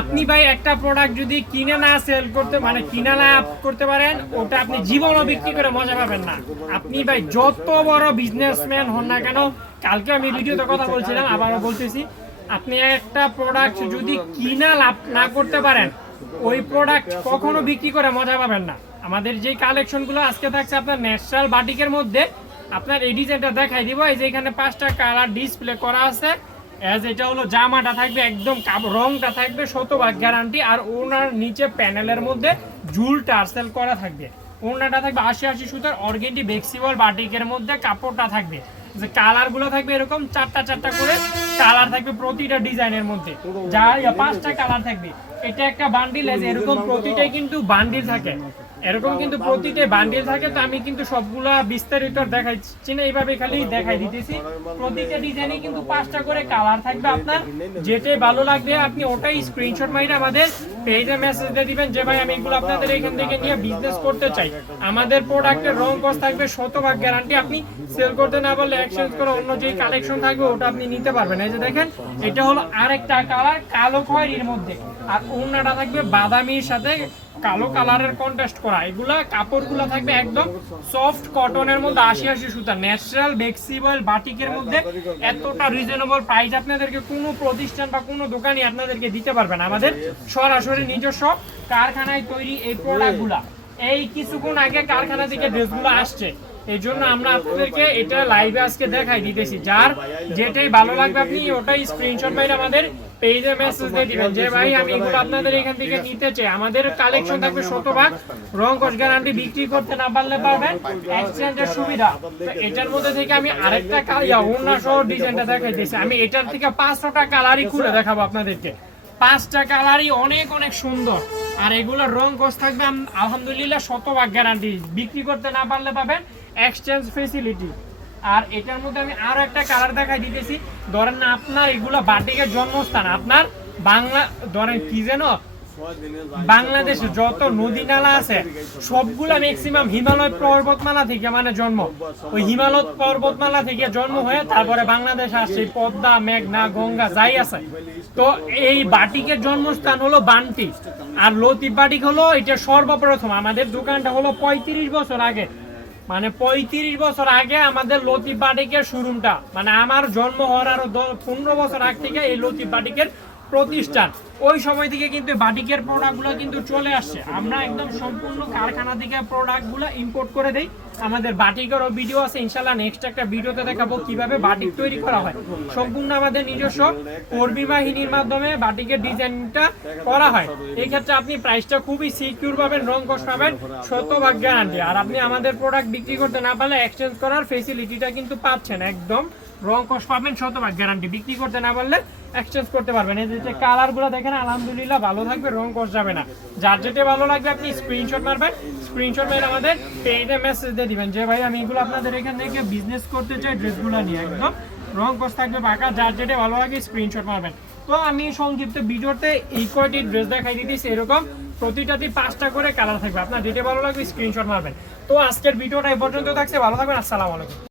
আপনি ভাই একটা প্রোডাক্ট যদি কিনে না সেল করতে মানে কিনে না করতে পারেন, ওটা আপনি জীবনও বিক্রি করে মজা পাবেন না। আপনি ভাই যত বড় বিজনেসম্যান হন না কেন, কালকে আমি ভিডিওতে কথা বলছিলাম, আবারও বলতেছি, আপনি একটা প্রোডাক্ট যদি কিনা লাভ না করতে পারেন, ওই প্রোডাক্ট কখনো বিক্রি করে মজা পাবেন না। আমাদের যে কালেকশনগুলো আজকে থাকছে আপনার ন্যাচারাল বাটিকের মধ্যে, আপনার এই ডিজাইনটা দেখাই দিব, এই যে এখানে পাঁচটা কালার ডিসপ্লে করা আছে এজ এটা হলো জামাটা থাকবে একদম রংটা থাকবে শতভাগ গ্যারান্টি আর ওনার নিচে প্যানেলের মধ্যে ঝুল টার্সেল করা থাকবে। ওনাটা থাকবে আশি আশি সুতার, অর্গেন্টি বেক্সিবল বাটিকের মধ্যে কাপড়টা থাকবে। যে কালারগুলো থাকবে এরকম চারটা চারটা করে কালার থাকবে প্রতিটা ডিজাইনের মধ্যে। যা পাঁচটা কালার থাকবে। এটা একটা বান্ডিল আছে এরকম প্রতিটাই কিন্তু বান্ডিল থাকে। এরকম কিন্তু প্রতিটা বান্ডিল থাকে, তো আমি কিন্তু সবগুলা বিস্তারিত দেখাইছি না, এইভাবে খালি দেখাই দিতেছি। প্রতিটা ডিজাইনে কিন্তু পাঁচটা করে কালার থাকবে আপনার যেটাই ভালো লাগবে আপনি ওটাই স্ক্রিনশট মাইরে আমাদের পেজে মেসেজ দিয়ে দিবেন যে, ভাই, আমি এগুলো আপনাদের এখান থেকে নিয়ে বিজনেস করতে চাই। আমাদের প্রোডাক্টের রং কস থাকবে, শতভাগ গ্যারান্টি আপনি সেল করতে না পারলে এক্সচেঞ্জ করে অন্য যে কালেকশন থাকবে, ওটা আপনি নিতে পারবেন। এই যে দেখেন, এটা হলো আরেকটা কালার কালো খয়েরির মধ্যে। আর অন্যটা থাকবে বাদামির সাথে কালো কালারের কন্ট্রাস্ট করা। এগুলা কাপড়গুলো থাকবে একদম সফট কটনের মধ্যে আশি আশি সুতা। ন্যাচারাল বেক্সিবল বাটিকের মধ্যে এতটা রিজনেবল প্রাইস আপনাদেরকে কোনো প্রতিষ্ঠান বা কোনো দোকানই আপনাদেরকে দিতে পারবে না। আমাদের সরাসরি নিজস্ব কারখানায় তৈরি এই প্রোডাক্টগুলা এই কিছুক্ষণ আগে কারখানা থেকে ড্রেসগুলো আসছে। এই জন্য আমরা আপনাদেরকে এটা লাইভে আজকে দেখাই, দিতেছি। যার যেটাই ভালো লাগবে আপনি ওটাই স্ক্রিনশট মাইরে আমাদের পেজে মেসেজ দিয়ে দিবেন যে ভাই আমি এগুলো আপনাদের এখান থেকে নিতে চাই। আমাদের কালেকশন থাকবে শতভাগ রং কস গ্যারান্টি বিক্রি করতে না পারলে পারবেন এক্সচেঞ্জের সুবিধা। এটার মধ্যে থেকে আমি আরেকটা কালিয়া সহ ডিজাইনটা দেখাইতেছি। আমি এটার থেকে পাঁচশোটা কালারই খুলে দেখাবো আপনাদেরকে। পাঁচটা কালারই অনেক অনেক সুন্দর। আর এগুলোর রং কোষ থাকবে আলহামদুলিল্লাহ শতভাগ গ্যারান্টি বিক্রি করতে না পারলে পাবেন এক্সচেঞ্জ ফেসিলিটি আর এটার মধ্যে আমি আরও একটা কালার দেখাই দিতেছি। ধরেন না আপনার এগুলো বাটিকের জন্মস্থান। আপনার বাংলা, ধরেন কি যেন? বাংলাদেশে যত নদী নালা আছে, সবগুলা ম্যাক্সিমাম হিমালয় পর্বতমালা থেকে মানে জন্ম। ওই হিমালয় পর্বতমালা থেকে জন্ম হয়ে তারপরে বাংলাদেশ আসছে পদ্মা, মেঘনা, গঙ্গা, যাই আছে। তো এই বাটিকের জন্মস্থান হলো বান্টি। আর লতিফ বাটিক হলো এটা সর্বপ্রথম। আমাদের দোকানটা হলো পঁয়ত্রিশ বছর আগে মানে পঁয়ত্রিশ বছর আগে আমাদের লতিফ বাটিকের শোরুমটা মানে আমার জন্ম হওয়ার আরও পনেরো বছর আগ থেকে এই লতিফ বাটিকের প্রতিষ্ঠান। ওই সময় থেকে কিন্তু বাটিকের প্রোডাক্টগুলো কিন্তু চলে আসছে। আমরা একদম সম্পূর্ণ কারখানা থেকে প্রোডাক্টগুলো ইম্পোর্ট করে দেই। আমাদের বাটিকেরও ভিডিও আছে ইনশাল্লাহ নেক্সট একটা ভিডিওতে দেখাবো কীভাবে বাটিক তৈরি করা হয়। সম্পূর্ণ আমাদের নিজস্ব কর্মী বাহিনীর মাধ্যমে বাটিকের ডিজাইনটা করা হয়। এই ক্ষেত্রে আপনি প্রাইসটা খুবই সিকিউর পাবেন, রং কষ পাবেন শতভাগ গ্যারান্টি আর আপনি আমাদের প্রোডাক্ট বিক্রি করতে না পারলে এক্সচেঞ্জ করার ফেসিলিটিটা কিন্তু পাচ্ছেন একদম। রং কষ পাবেন শতভাগ গ্যারান্টি বিক্রি করতে না পারলে এক্সচেঞ্জ করতে পারবেন। এই যে কালারগুলো দেখেন আলহামদুলিল্লাহ, ভালো থাকবে, রং কষ যাবে না। যার যেটা ভালো লাগবে, আপনি স্ক্রিনশট মারবেন। স্ক্রিনশট মেরে আমাদের পেজে মেসেজ দিয়ে দিবেন যে, ভাই, আমি এগুলো আপনাদের এখান থেকে বিজনেস করতে চাই, ড্রেসগুলো নিয়ে। একদম, রং কষ থাকবে বাঁকা যার যেটা ভালো লাগে স্ক্রিনশট মারবেন। তো আমি সংক্ষিপ্ত ভিডিওতে এই কয়টি ড্রেস দেখাই দিতেছি এরকম প্রতিটাতে পাঁচটা করে কালার থাকবে। আপনার যেটা ভালো লাগবে স্ক্রিনশট মারবেন। তো আজকের ভিডিওটা এই পর্যন্ত থাকছে, ভালো থাকবেন, আসসালামু আলাইকুম।